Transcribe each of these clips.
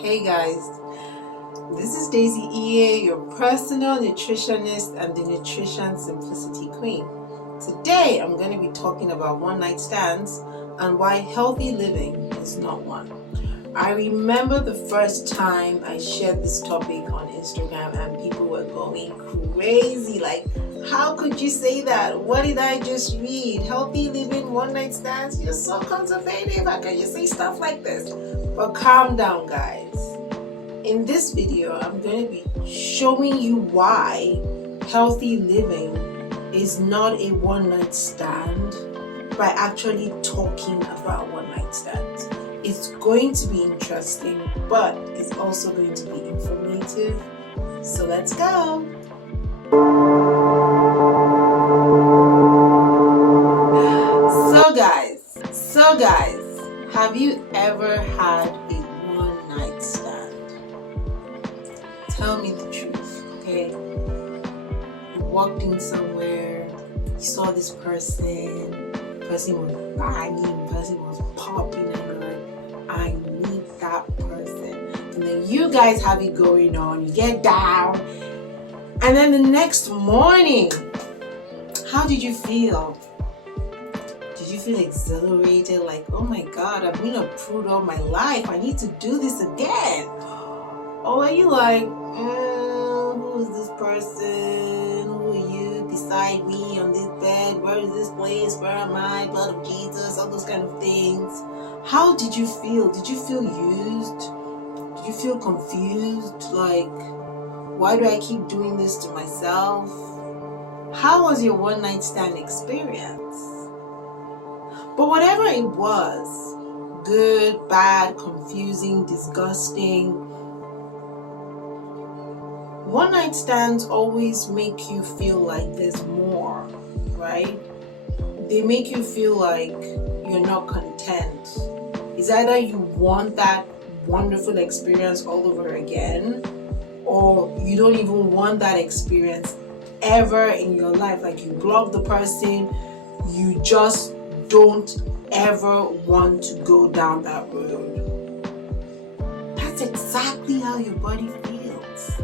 Hey guys, this is Daisy EA, your personal nutritionist and the Nutrition Simplicity Queen. Today I'm going to be talking about one night stands and why healthy living is not one. I remember the first time I shared this topic on Instagram and people were going crazy, like, how could you say that? What did I just read? Healthy living, one night stands? You're so conservative. How can you say stuff like this? But calm down, guys. In this video, I'm going to be showing you why healthy living is not a one-night stand by actually talking about one-night stands. It's going to be interesting, but it's also going to be informative. So let's go. So guys, have you ever had a one-night stand? Tell me the truth, okay? You walked in somewhere, you saw this person, the person was banging, the person was popping, and you're like, I need that person. And then you guys have it going on, you get down, and then the next morning, how did you feel? Did you feel exhilarated, like, oh my God, I've been a prude all my life, I need to do this again? Or are you like, who is this person? Who are you beside me on this bed? Where is this place? Where am I? Blood of Jesus, all those kind of things. How did you feel? Did you feel used? Did you feel confused? Like, why do I keep doing this to myself? How was your one night stand experience? But whatever it was, good, bad, confusing, disgusting, one night stands always make you feel like there's more, right? They make you feel like you're not content. It's either you want that wonderful experience all over again, or you don't even want that experience ever in your life. Like, you block the person, you just don't ever want to go down that road. That's exactly how your body feels.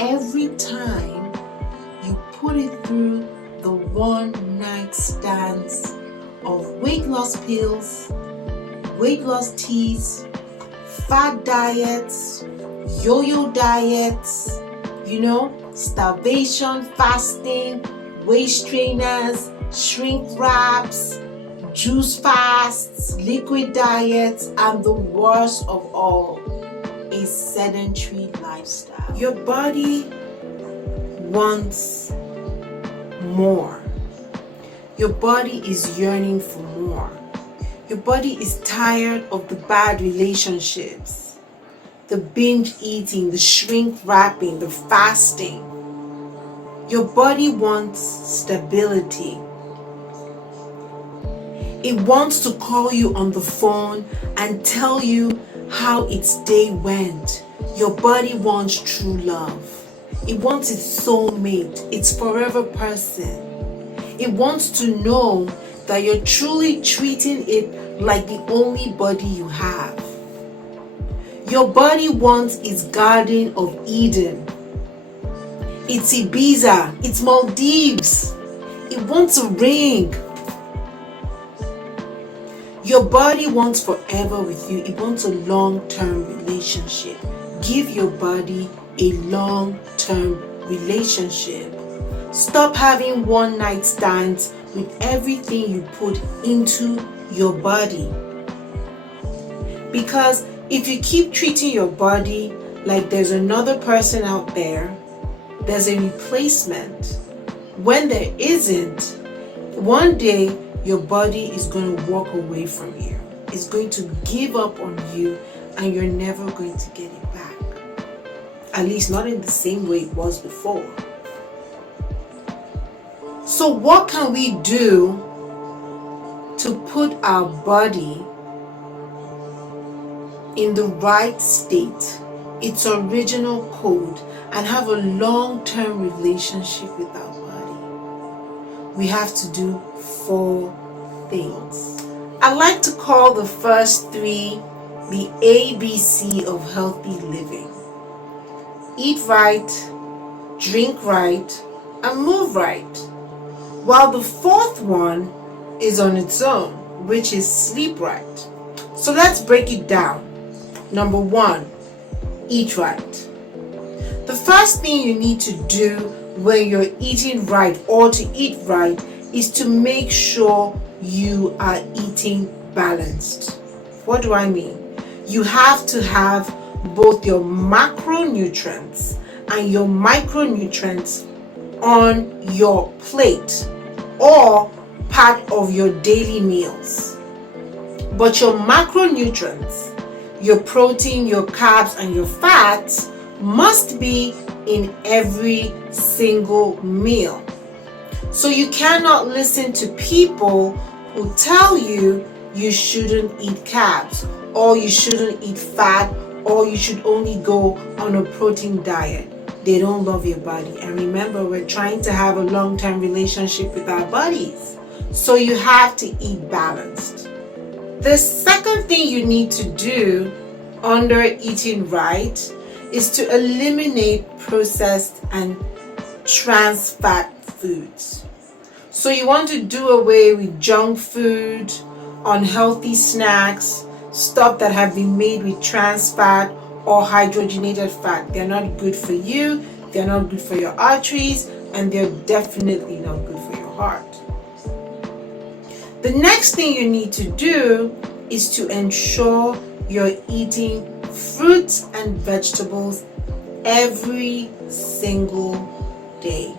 Every time you put it through the one night stands of weight loss pills, weight loss teas, fat diets, yo-yo diets, starvation, fasting, waist trainers, shrink wraps, juice fasts, liquid diets, and the worst of all, a sedentary lifestyle. Your body wants more. Your body is yearning for more. Your body is tired of the bad relationships, the binge eating, the shrink wrapping, the fasting. Your body wants stability. It wants to call you on the phone and tell you how its day went. Your body wants true love. It wants its soulmate, its forever person. It wants to know that you're truly treating it like the only body you have. Your body wants its Garden of Eden. It's Ibiza, it's Maldives. It wants a ring. Your body wants forever with you. It wants a long-term relationship. Give your body a long-term relationship. Stop having one-night stands with everything you put into your body. Because if you keep treating your body like there's another person out there, there's a replacement. When there isn't, one day your body is going to walk away from you. It's going to give up on you, and you're never going to get it back. At least not in the same way it was before. So what can we do to put our body in the right state, its original code, and have a long-term relationship with our body? We have to do 4 things. I like to call the first 3 the ABC of healthy living. Eat right, drink right, and move right. While the fourth one is on its own, which is sleep right. So let's break it down. Number one, eat right. The first thing you need to do when you're eating right or to eat right is to make sure you are eating balanced. What do I mean? You have to have both your macronutrients and your micronutrients on your plate or part of your daily meals. But your macronutrients, your protein, your carbs, and your fats must be in every single meal. So you cannot listen to people who tell you you shouldn't eat carbs, or you shouldn't eat fat, or you should only go on a protein diet. They don't love your body. And remember, we're trying to have a long-term relationship with our bodies. So you have to eat balanced. The second thing you need to do under eating right is to eliminate processed and trans fat foods. So you want to do away with junk food, unhealthy snacks, stuff that have been made with trans fat or hydrogenated fat. They're not good for you, they're not good for your arteries, and they're definitely not good for your heart. The next thing you need to do is to ensure you're eating fruits and vegetables every single day.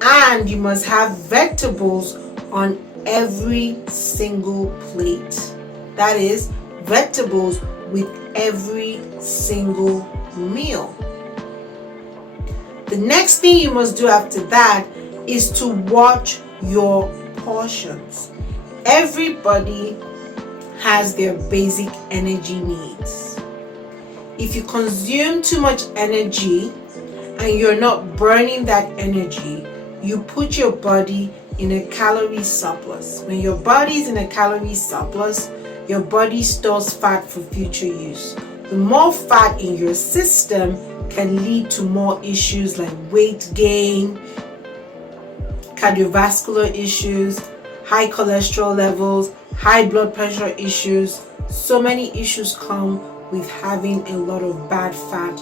And you must have vegetables on every single plate. That is, vegetables with every single meal. The next thing you must do after that is to watch your portions. Everybody has their basic energy needs. If you consume too much energy and you're not burning that energy, you put your body in a calorie surplus. When your body is in a calorie surplus, your body stores fat for future use. The more fat in your system can lead to more issues like weight gain, cardiovascular issues, high cholesterol levels, high blood pressure issues. So many issues come with having a lot of bad fat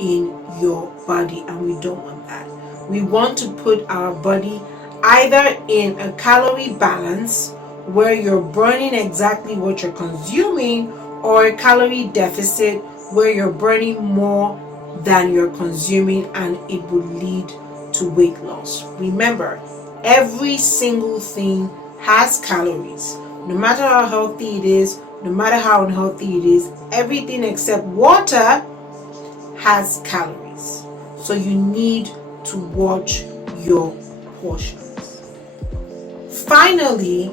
in your body, and we don't want that. We want to put our body either in a calorie balance where you're burning exactly what you're consuming, or a calorie deficit where you're burning more than you're consuming, and it would lead to weight loss. Remember, every single thing has calories. No matter how healthy it is, no matter how unhealthy it is, everything except water has calories. So you need to watch your portions. Finally,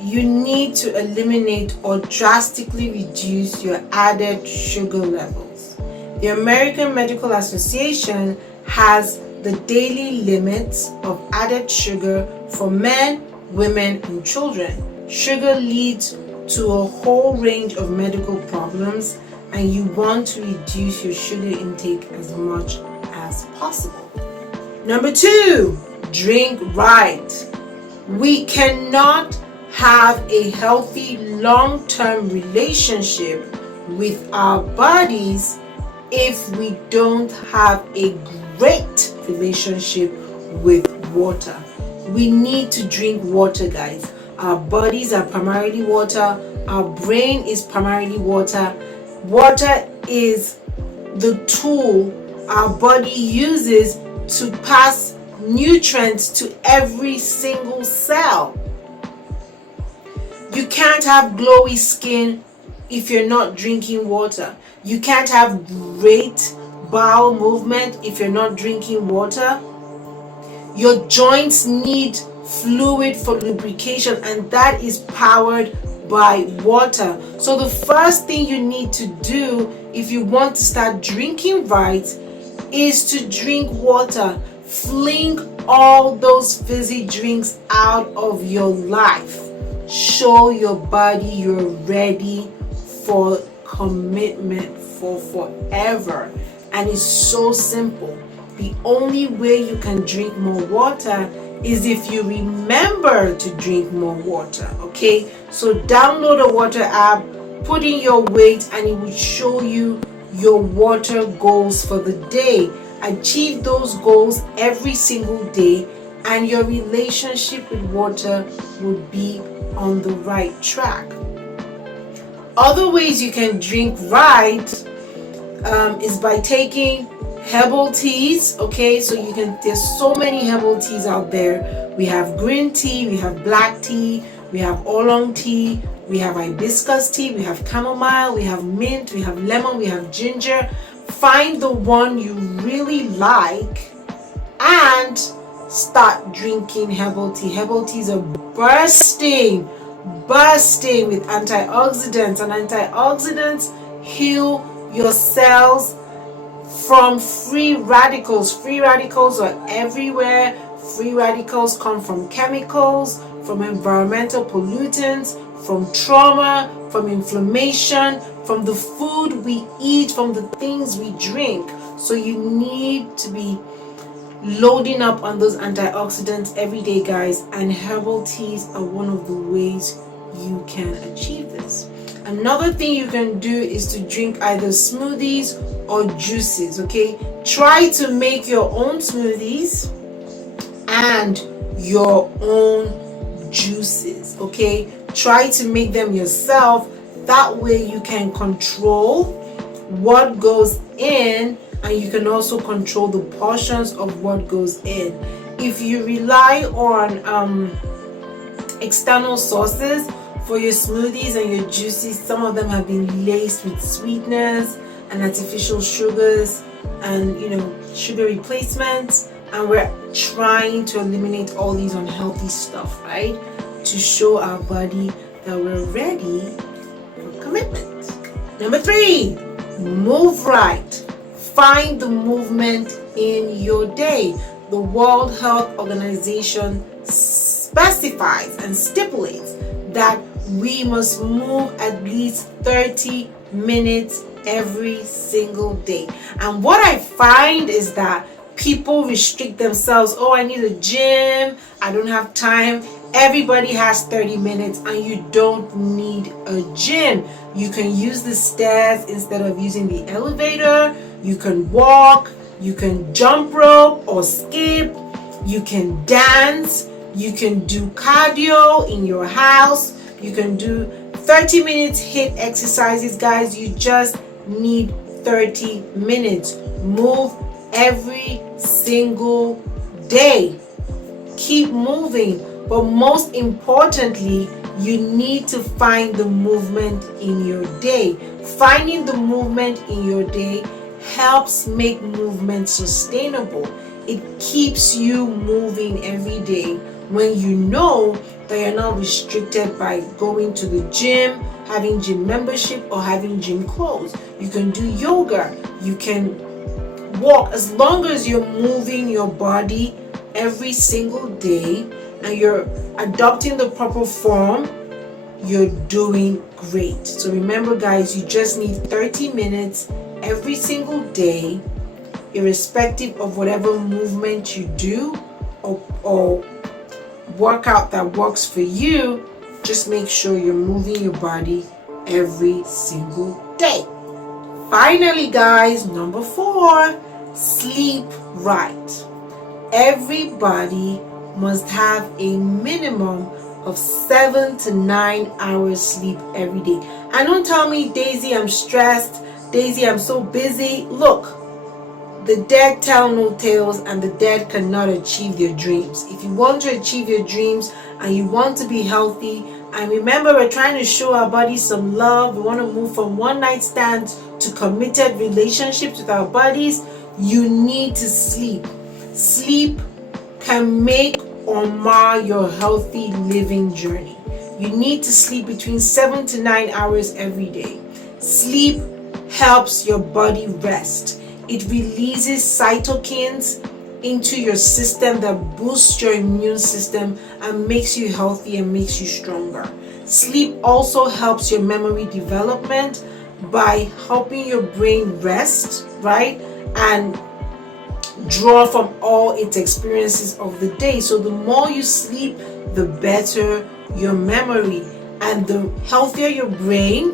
you need to eliminate or drastically reduce your added sugar levels. The American Medical Association has the daily limits of added sugar for men, women, and children. Sugar leads to a whole range of medical problems, and you want to reduce your sugar intake as much as possible. Number 2, drink right. We cannot have a healthy long-term relationship with our bodies if we don't have a great relationship with water. We need to drink water, guys. Our bodies are primarily water. Our brain is primarily water. Water is the tool our body uses to pass nutrients to every single cell. You can't have glowy skin if you're not drinking water. You can't have great bowel movement if you're not drinking water. Your joints need fluid for lubrication, and that is powered by water. So the first thing you need to do if you want to start drinking right is to drink water. Fling all those fizzy drinks out of your life. show your body you're ready for commitment for forever. And it's so simple. The only way you can drink more water is if you remember to drink more water. Okay, so download a water app, put in your weight, and it will show you your water goals for the day. Achieve those goals every single day, and your relationship with water would be on the right track. Other ways you can drink right is by taking herbal teas. Okay, so there's so many herbal teas out there. We have green tea, we have black tea, we have oolong tea, we have hibiscus tea, we have chamomile, we have mint, we have lemon, we have ginger. Find the one you really like and start drinking herbal tea. Herbal teas are bursting with antioxidants, and antioxidants heal your cells from free radicals. Free radicals are everywhere. Free radicals come from chemicals, from environmental pollutants, from trauma, from inflammation, from the food we eat, from the things we drink. So you need to be loading up on those antioxidants every day, guys, and herbal teas are one of the ways you can achieve this. Another thing you can do is to drink either smoothies or juices. Okay, try to make your own smoothies and your own juices. Okay, try to make them yourself. That way you can control what goes in, and you can also control the portions of what goes in. If you rely on external sources for your smoothies and your juices, some of them have been laced with sweeteners and artificial sugars and sugar replacements, and we're trying to eliminate all these unhealthy stuff, right, to show our body that we're ready for commitment. Number 3, move right. Find the movement in your day. The World Health Organization specifies and stipulates that we must move at least 30 minutes every single day. And what I find is that people restrict themselves. Oh, I need a gym, I don't have time. Everybody has 30 minutes, and you don't need a gym. You can use the stairs instead of using the elevator. You can walk, you can jump rope or skip, you can dance, you can do cardio in your house, you can do 30 minutes HIIT exercises, guys. You just need 30 minutes. Move every single day. Keep moving, but most importantly, you need to find the movement in your day. Finding the movement in your day helps make movement sustainable. It keeps you moving every day when you know that you're not restricted by going to the gym, having gym membership, or having gym clothes. You can do yoga, you can walk. As long as you're moving your body every single day and you're adopting the proper form, you're doing great. So remember, guys, you just need 30 minutes every single day, irrespective of whatever movement you do or workout that works for you. Just make sure you're moving your body every single day. Finally, guys, number 4, sleep right. Everybody must have a minimum of 7 to 9 hours sleep every day. And don't tell me, Daisy, I'm stressed. Daisy, I'm so busy. Look, the dead tell no tales, and the dead cannot achieve their dreams. If you want to achieve your dreams and you want to be healthy, and remember, we're trying to show our bodies some love. We want to move from one night stands to committed relationships with our bodies. You need to sleep. Sleep can make or mar your healthy living journey. You need to sleep between 7 to 9 hours every day. Sleep helps your body rest. It releases cytokines into your system that boosts your immune system and makes you healthy and makes you stronger. Sleep also helps your memory development by helping your brain rest, right? And draw from all its experiences of the day. So the more you sleep, the better your memory, and the healthier your brain,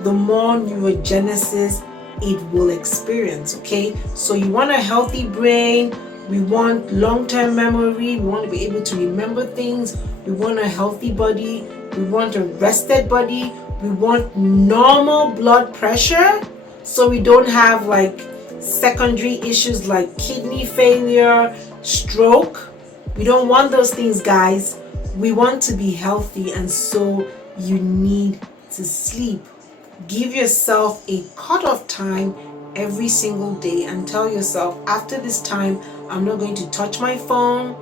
the more neurogenesis it will experience. Okay, so you want a healthy brain, we want long-term memory, we want to be able to remember things, we want a healthy body, we want a rested body, we want normal blood pressure so we don't have like secondary issues like kidney failure, stroke. We don't want those things, guys. We want to be healthy, and so you need to sleep. Give yourself a cutoff time every single day and tell yourself, after this time, I'm not going to touch my phone,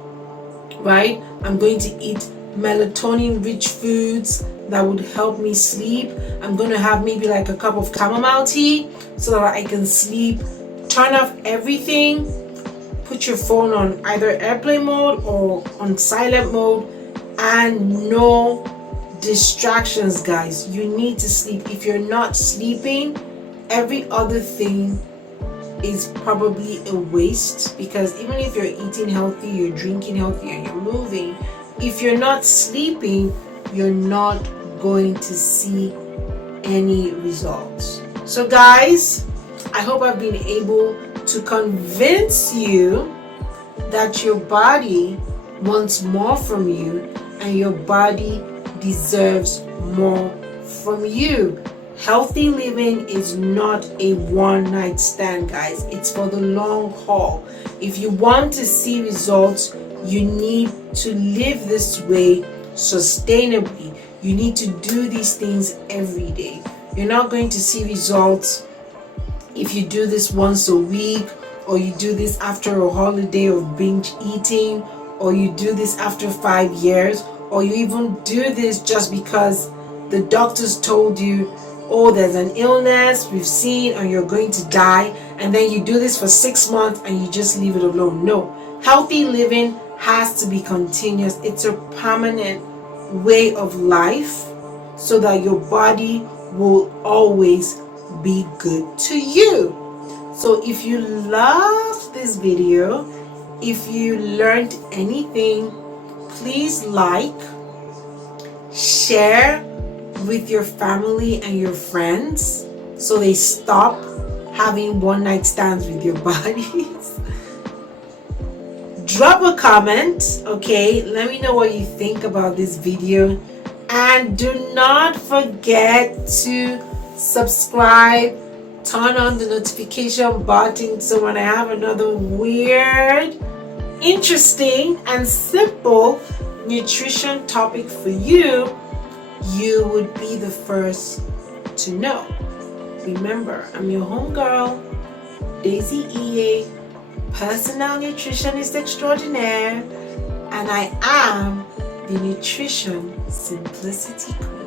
right? I'm going to eat melatonin rich foods that would help me sleep. I'm going to have maybe like a cup of chamomile tea so that I can sleep. Turn off everything. Put your phone on either airplane mode or on silent mode, and no distractions, guys. You need to sleep. If you're not sleeping, every other thing is probably a waste, because even if you're eating healthy, you're drinking healthy, and you're moving, if you're not sleeping, you're not going to see any results. So guys, I hope I've been able to convince you that your body wants more from you and your body deserves more from you. Healthy living is not a one-night stand, guys. It's for the long haul. If you want to see results, you need to live this way sustainably. You need to do these things every day. You're not going to see results if you do this once a week, or you do this after a holiday of binge eating, or you do this after 5 years, or you even do this just because the doctors told you, oh, there's an illness we've seen and you're going to die, and then you do this for 6 months and you just leave it alone. No, healthy living has to be continuous. It's a permanent way of life so that your body will always be good to you. So if you loved this video, if you learned anything, please like, share with your family and your friends so they stop having one-night stands with your bodies. Drop a comment, okay? Let me know what you think about this video, and do not forget to subscribe, turn on the notification button so when I have another weird, interesting, and simple nutrition topic for you, you would be the first to know. Remember, I'm your homegirl, Daisy EA, personal nutritionist extraordinaire, and I am the Nutrition Simplicity Queen.